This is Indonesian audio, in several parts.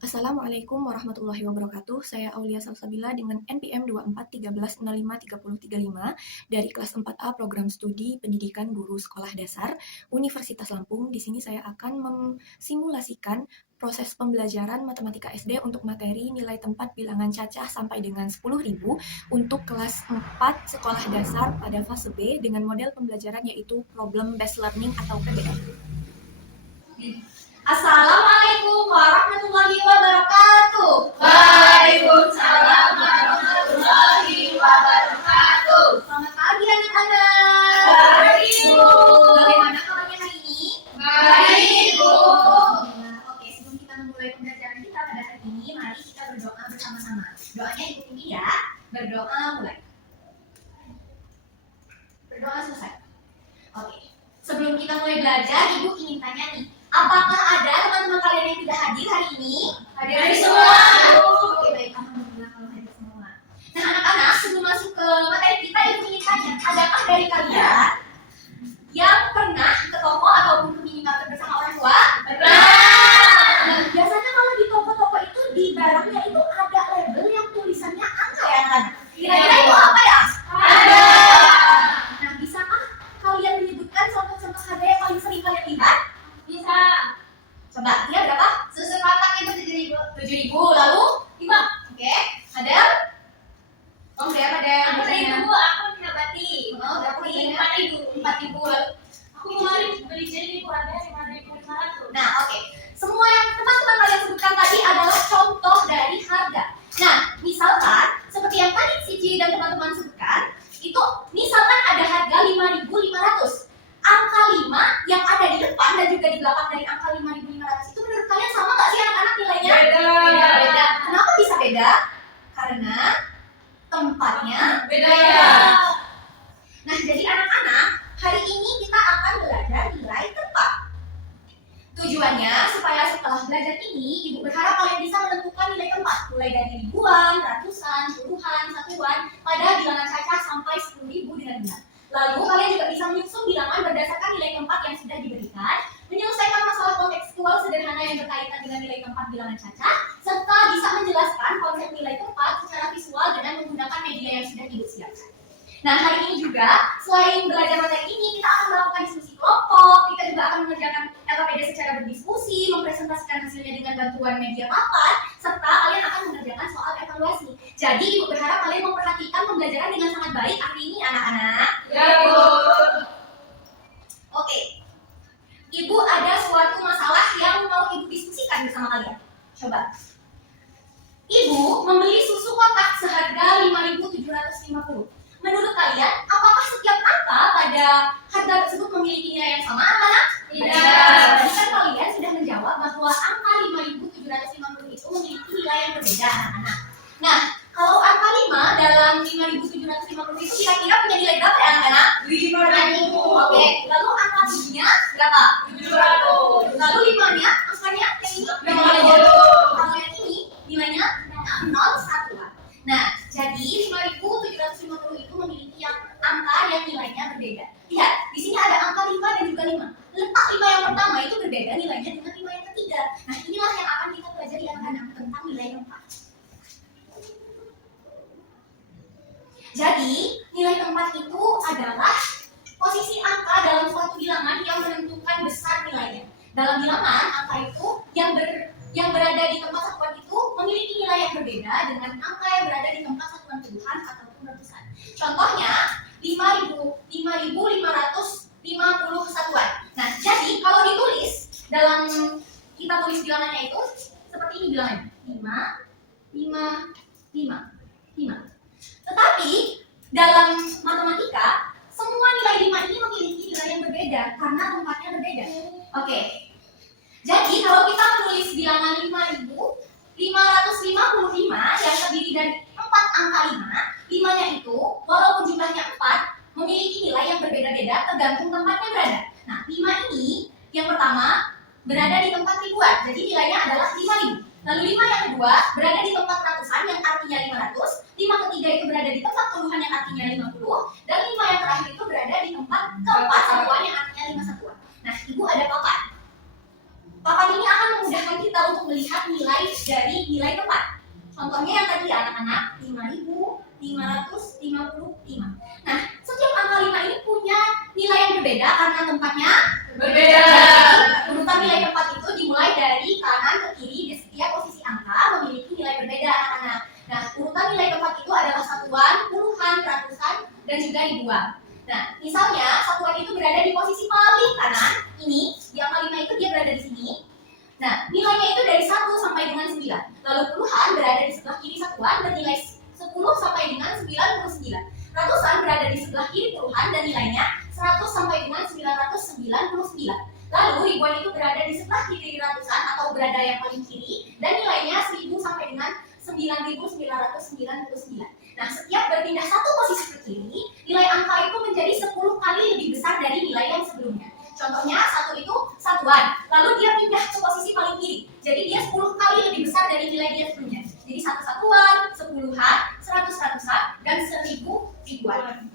Assalamualaikum warahmatullahi wabarakatuh. Saya Aulia Salsabila dengan NPM 2413053035 dari kelas 4A Program Studi Pendidikan Guru Sekolah Dasar Universitas Lampung. Di sini saya akan memsimulasikan proses pembelajaran matematika SD untuk materi nilai tempat bilangan cacah sampai dengan 10.000 untuk kelas 4 sekolah dasar pada fase B dengan model pembelajaran yaitu Problem Based Learning atau PBL. Assalamualaikum warahmatullahi wabarakatuh. Waalaikumsalam warahmatullahi wabarakatuh. Selamat pagi anak-anak. Baik, Bu. Bagaimana kabarnya hari ini? Baik, Bu. Oke, sebelum kita memulai pembelajaran kita pada hari ini, mari kita berdoa bersama-sama. Doanya ikuti ya. Berdoa mulai. Berdoa selesai. Oke. Sebelum kita mulai belajar, Ibu ingin tanya nih, apakah ada teman-teman kalian yang tidak hadir hari ini? Hadir semua, Bu. Oke, baik. Alhamdulillah kalau hadir semua. Nah, anak-anak, sebelum masuk ke materi kita, Ibu ingin tanya, adakah dari kalian yang pernah ke toko ataupun ke minimarket bersama orang tua? Nah, biasanya kalau di toko-toko itu di barangnya itu ada label yang tulisannya angka ya, kan? Kira-kira itu apa ya? Ada. Nah, bisakah kalian menyebutkan contoh-contoh harga yang paling sering kalian lihat? Bisa. Coba, dia berapa? Susu kotak itu 7.000. 7.000, lalu 5. Oke, ada? Oh, berapa ada? Aku tadi Bu, aku mendapati. Oh, berapa harganya? 4.000. 4.000, lalu. Aku kemarin beli jadi ada 5.500. Nah, oke. Semua yang teman-teman kalian sebutkan tadi adalah contoh dari harga. Nah, misalkan seperti yang tadi Cici dan teman-teman sebutkan, itu misalkan ada harga 5.500. Angka 5 yang ada di depan dan juga di belakang dari angka 5.500 itu menurut kalian sama nggak sih anak-anak nilainya? Beda. Kenapa bisa beda? Karena tempatnya Beda. Nah, jadi anak-anak, hari ini kita akan belajar nilai tempat. Tujuannya supaya setelah belajar ini, Ibu berharap kalian bisa menentukan nilai tempat, mulai dari ribuan, ratusan, puluhan, satuan, pada bilangan cacah sampai 10.000 dengan benar. Lalu kalian juga bisa menyusun bilangan berdasarkan nilai tempat yang sudah diberikan, menyelesaikan masalah kontekstual sederhana yang berkaitan dengan nilai tempat bilangan cacah, serta bisa menjelaskan konsep nilai tempat secara visual dengan menggunakan media yang sudah Ibu siapkan. Nah, hari ini juga, selain belajar materi ini, kita akan melakukan diskusi kelompok, kita juga akan mengerjakan LKPD secara berdiskusi, mempresentasikan hasilnya dengan bantuan media papan, serta kalian akan mengerjakan soal evaluasi. Jadi, Ibu berharap kalian memperhatikan pembelajaran dengan sangat baik hari ini, anak-anak. Ya, Bu. Oke, Ibu ada suatu masalah yang mau Ibu diskusikan bersama kalian. Coba. Ibu membeli susu kotak seharga 5.750. Menurut kalian, apakah setiap angka pada harga tersebut memiliki nilai yang sama, anak-anak? Tidak. Tadi kan kalian sudah menjawab bahwa angka 5.750 itu memiliki nilai yang berbeda, anak-anak. Nah, kalau angka 5 dalam 5.750 itu kira-kira punya nilai berapa ya, anak-anak? 5.000. Oke, lalu angka 7-nya berapa? 700. Lalu 5-nya, angkanya yang ini? 50. Kalau yang ini, nilainya 0, 1. Nah, jadi 5.750 itu memiliki angka yang nilainya berbeda. Lihat, di sini ada angka 5 dan juga 5. Letak 5 yang pertama itu berbeda nilainya dengan 5 yang ketiga. Nah, inilah yang akan kita pelajari anak-anak tentang nilai tempat. Jadi, nilai tempat itu adalah posisi angka dalam suatu bilangan yang menentukan besar nilainya. Dalam bilangan, angka itu yang berada di tempat satuan itu memiliki nilai yang berbeda dengan angka yang berada di tempat satuan puluhan ataupun ratusan. Contohnya 5.550 satuan. Nah, jadi kalau ditulis dalam kita tulis bilangannya itu seperti ini bilangannya. 5, 5, 5. Tetapi dalam matematika semua nilai 5 ini memiliki nilai yang berbeda karena tempatnya berbeda. Oke. Jadi kalau kita menulis bilangan 5.555 yang terdiri dari 4 angka 5, 5-nya itu walaupun jumlahnya 4 memiliki nilai yang berbeda-beda tergantung tempatnya berada. Nah, 5 ini yang pertama berada di tempat ribuan, jadi nilainya adalah 5.000. Lalu 5 yang kedua berada di tempat ratusan yang artinya 500, 5 ketiga itu berada di tempat puluhan yang artinya 50, dan 5 yang terakhir itu berada di tempat keempat satuan yang artinya 5 satuan. Nah, Ibu ada papan. Papan ini akan memudahkan kita untuk melihat nilai dari nilai tempat. Contohnya yang tadi ya anak-anak, 5.555. Nah, setiap angka 5 ini punya nilai yang berbeda karena tempatnya berbeda. Urutan nilai tempat itu dimulai dari kanan ke kiri di setiap posisi angka memiliki nilai berbeda anak-anak. Nah, urutan nilai tempat itu adalah satuan, puluhan, ratusan, dan juga ribuan. Nah, misalnya satuan itu berada di posisi paling kanan, ini, di angka 5 itu dia berada di sini. Nah, nilainya itu dari 1 sampai dengan 9. Lalu puluhan berada di sebelah kiri satuan bernilai 10 sampai dengan 99. Ratusan berada di sebelah kiri puluhan dan nilainya 100 sampai dengan 999. Lalu ribuan itu berada di sebelah kiri ratusan atau berada yang paling kiri dan nilainya 1000 sampai dengan 9999. Nah, setiap berpindah satu posisi ke kiri, nilai angka itu menjadi 10 kali lebih besar dari nilai yang sebelumnya. Contohnya, 1 itu satuan, lalu dia pindah ke posisi paling kiri. Jadi dia 10 kali lebih besar dari nilai dia sebelumnya. Jadi 1 satuan, 10-an, 100 ratusan, dan 1000 ribuan.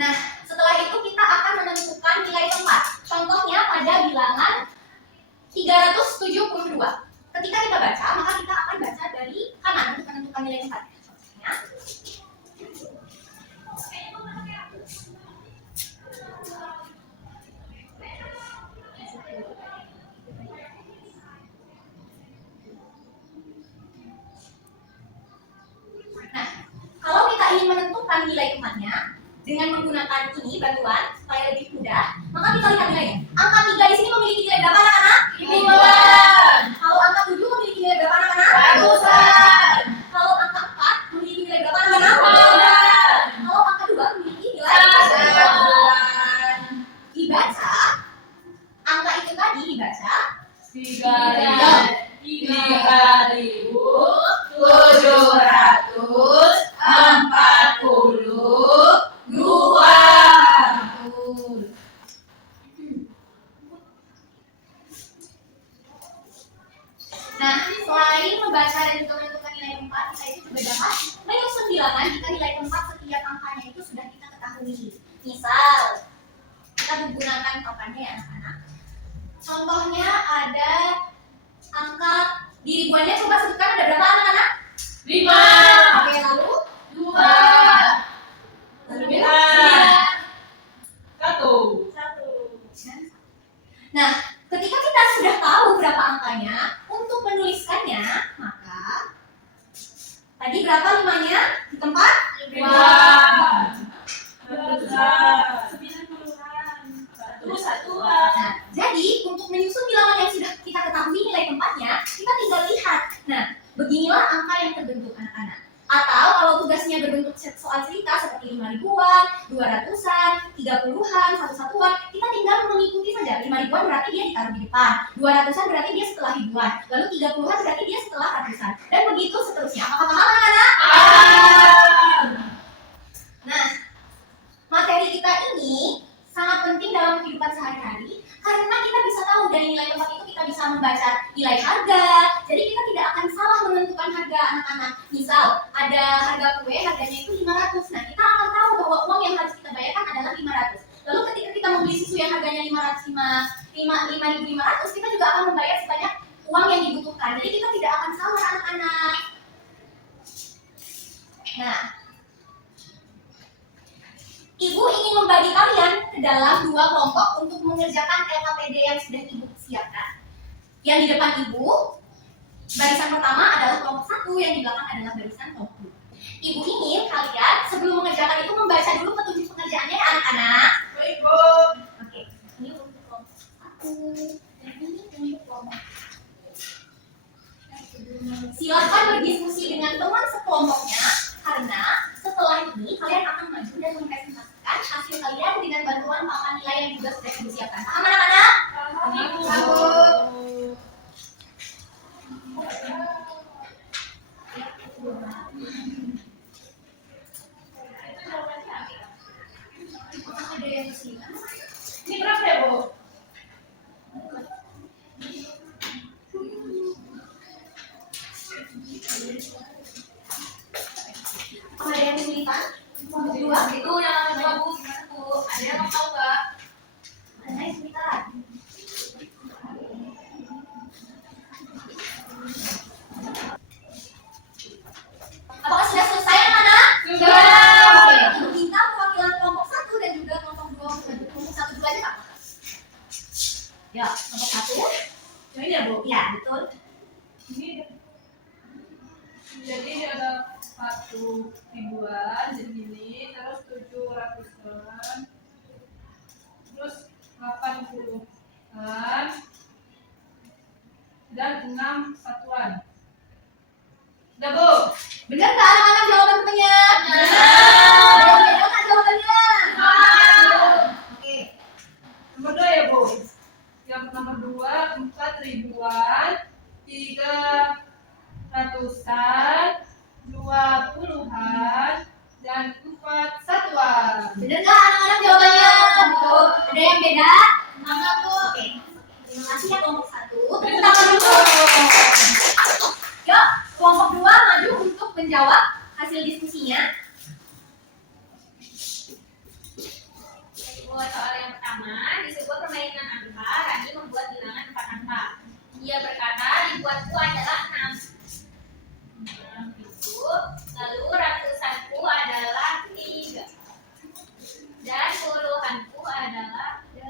Nah, setelah itu kita akan menentukan nilai tempat. Contohnya pada bilangan 372. Ketika kita baca, maka kita akan baca dari kanan untuk menentukan nilai tempat. Contohnya, nah, kalau kita ingin menentukan nilai tempatnya dengan menggunakan ini bantuan supaya lebih mudah, maka kita lihat nilainya. Angka 3 di sini memiliki nilai berapa anak-anak? Ribuan. Kalau angka 7 memiliki nilai berapa anak-anak? Ratusan. Kalau angka 4 memiliki nilai berapa anak-anak? Ribuan. Kalau angka 2 memiliki nilai ratusan. Dibaca, angka itu tadi dibaca 3.742. Nah, selain membaca dan juga menentukan nilai tempat, kita itu juga dapat menyusun bilangan jika nilai tempat setiap angkanya itu sudah kita ketahui. Misal, kita menggunakan papannya ya anak-anak. Contohnya ada angka di ribuannya, coba sebutkan ada berapa anak-anak? 5. Oke, lalu 2. 9. 1. Nah, ketika kita sudah tahu berapa angkanya, untuk menuliskannya, maka tadi berapa 5-nya di tempat? 5. 1. Nah, jadi untuk menyusun bilangan yang sudah kita ketahui nilai tempatnya, kita tinggal lihat. Nah, beginilah angka yang terbentuk anak-anak. Atau kalau tugasnya berbentuk soal cerita seperti 5 ribuan, 200-an, 30-an, 1-1-an, kita tinggal mengikuti saja. 5 ribuan berarti dia ditaruh di depan, 200-an berarti dia setelah ribuan, lalu 30-an berarti dia setelah ratusan, dan begitu seterusnya. Apakah paham anak-anak? Nah, materi kita ini sangat penting dalam kehidupan sehari-hari karena kita bisa tahu dari nilai tempat itu kita bisa membaca nilai harga. Jadi kita tidak akan salah menentukan harga anak-anak. Misal ada harga kue harganya itu 500. Nah, kita akan tahu bahwa uang yang harus kita bayarkan adalah 500. Lalu ketika kita membeli susu yang harganya 5.500, kita juga akan membayar sebanyak uang yang dibutuhkan. Jadi kita tidak akan salah anak-anak. Nah, Ibu ingin membagi kalian ke dalam 2 kelompok untuk mengerjakan LKPD yang sudah Ibu siapkan. Yang di depan Ibu, barisan pertama adalah kelompok 1, yang di belakang adalah barisan kelompok 2. Ibu ingin kalian sebelum mengerjakan itu membaca dulu petunjuk pengerjaannya ya anak-anak. Baik, Bu. Oke, ini untuk kelompok 1, dan ini untuk kelompok 2. Silakan berdiskusi dengan teman sekelompoknya, karena setelah ini kalian akan maju dan mempresentasikan hasil kalian dengan bantuan papan nilai yang juga sudah Ibu siapkan. Paham anak-anak? Ada yang kesulitan? Ini berapa ya, Bu? Ada yang kesulitan? Kelompok 2? Itu yang bagus, gimana, Bu? cepat. Ya, nomor 1. Ini ya, Bu. Ya, betul. Jadi ini ada 1 ribuan jadi gini, terus 700-an, terus 80-an, dan 6 satuan. Udah, Bu? Benar nggak anak-anak jawaban temennya? Benar nggak jawabannya? Oke. Nomor 2 ya, Bu. Yang nomor 2, 4 ribuan, 3 ratusan, 20-an, dan 4 satuan. Benar nggak anak-anak jawabannya? Betul. Ada yang beda? Enggak, Bu. Oke. Terima kasih ya kelompok 1. Tepuk tangan dulu. Yuk, kelompok 2 maju untuk menjawab hasil diskusinya. Buat soal yang pertama, di sebuah permainan angka, Rani membuat bilangan 4 angka. Dia berkata, dibuatku adalah 6. Itu, lalu ratusanku adalah 3. Dan puluhanku adalah 8.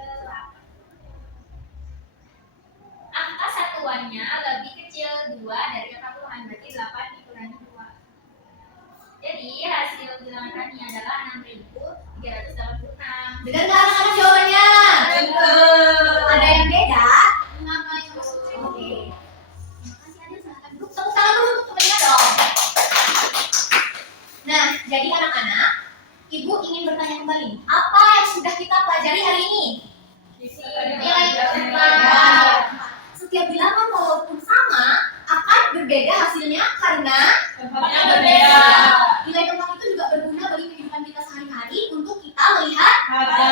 Angka satuannya lebih kecil 2 dari angka puluhan, berarti 8 dikurangi 2. Jadi, hasil bilangan Rani adalah 6.386. Benar nggak anak-anak jawabannya? Ada yang beda? Oke. Terima kasih Adil, silahkan duduk. Tepuk tangan dulu untuk temennya dong. Nah, jadi anak-anak, Ibu ingin bertanya kembali, apa yang sudah kita pelajari hari ini? Nilai keempat. Setiap bilangan walaupun sama akan berbeda hasilnya karena Tempatnya berbeda. nilai keempat itu juga berguna bagi kehidupan kita sehari-hari untuk kita melihat. Ada.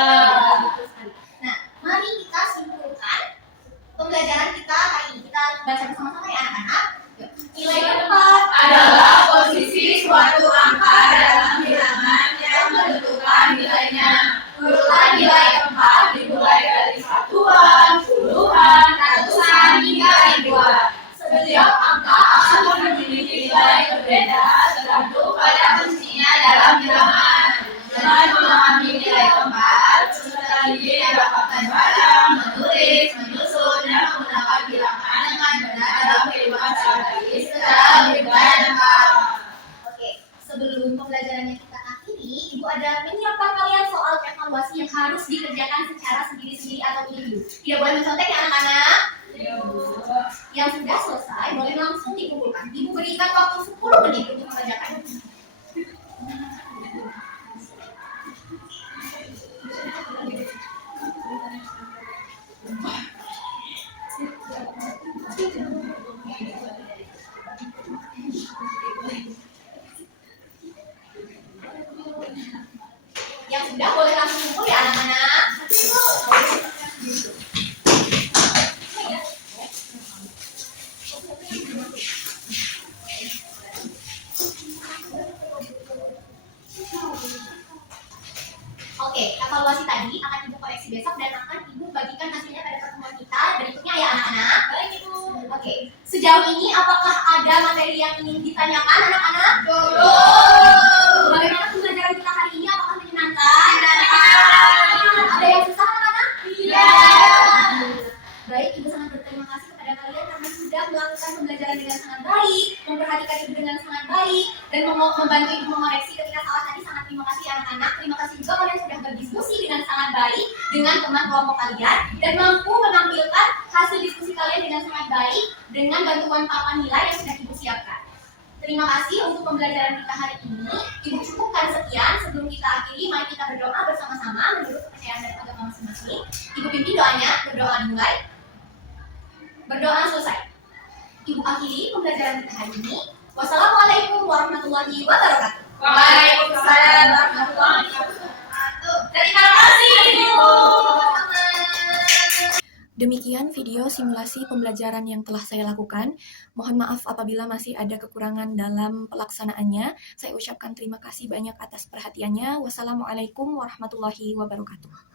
Betul sekali. Nah, mari kita simpulkan pembelajaran kita hari ini. Kita baca bersama-sama ya anak-anak. Yuk. Nilai keempat Adalah posisi suatu angka dalam bilangan yang menentukan nilainya. urutan nilai keempat Dimulai dari satuan, puluhan, ratusan, hingga ribuan. Setiap angka akan memiliki nilai berbeda tergantung pada fungsinya dalam bilangan. Dengan memahami nilai keempat, peserta didik dapat membaca, menulis, menyusun, dan menggunakan bilangan dengan benar dalam kehidupan sehari-hari secara lebih baik dan lengkap. Oke, sebelum pembelajarannya kita akhiri, Ibu ada menyiapkan kalian soal evaluasi yang harus dikerjakan secara sendiri-sendiri atau individu. Tidak boleh mencontek ya anak-anak. Ya, Bu. Yang sudah selesai boleh langsung dikumpulkan. Ibu berikan waktu 10 menit untuk mengerjakan. Yang sudah boleh langsung kumpul ya anak-anak. Oke, evaluasi tadi akan Ibu koreksi besok dan akan Ibu bagikan hasilnya pada pertemuan kita berikutnya ya anak-anak. Baik, Ibu. Oke, sejauh ini apakah ada materi yang ingin ditanyakan anak-anak? Bagaimana pembelajaran kita hari ini? Apakah menyenangkan? Ada yang susah anak-anak? Iya. Baik, Ibu sangat berterima kasih kepada kalian karena sudah melakukan pembelajaran dengan sangat baik, memperhatikan Ibu dengan sangat baik, dan membantu Ibu mengoreksi ketika salah tadi. Sangat terima kasih anak-anak. Terima kasih juga kalian sudah berdiskusi dengan sangat baik dengan teman kelompok kalian dan mampu menampilkan hasil diskusi kalian dengan sangat baik dengan bantuan papan nilai yang sudah Ibu siapkan. Terima kasih untuk pembelajaran kita hari ini. Ibu cukupkan sekian. Sebelum kita akhiri, mari kita berdoa bersama-sama menurut kepercayaan dan agama masing-masing. Ibu pimpin doanya, berdoa dimulai. Berdoa selesai. Ibu akhiri pembelajaran kita hari ini. Wassalamualaikum warahmatullahi wabarakatuh. Waalaikumsalam warahmatullahi wabarakatuh. Terima kasih, Ibu. Demikian video simulasi pembelajaran yang telah saya lakukan. Mohon maaf apabila masih ada kekurangan dalam pelaksanaannya. Saya ucapkan terima kasih banyak atas perhatiannya. Wassalamualaikum warahmatullahi wabarakatuh.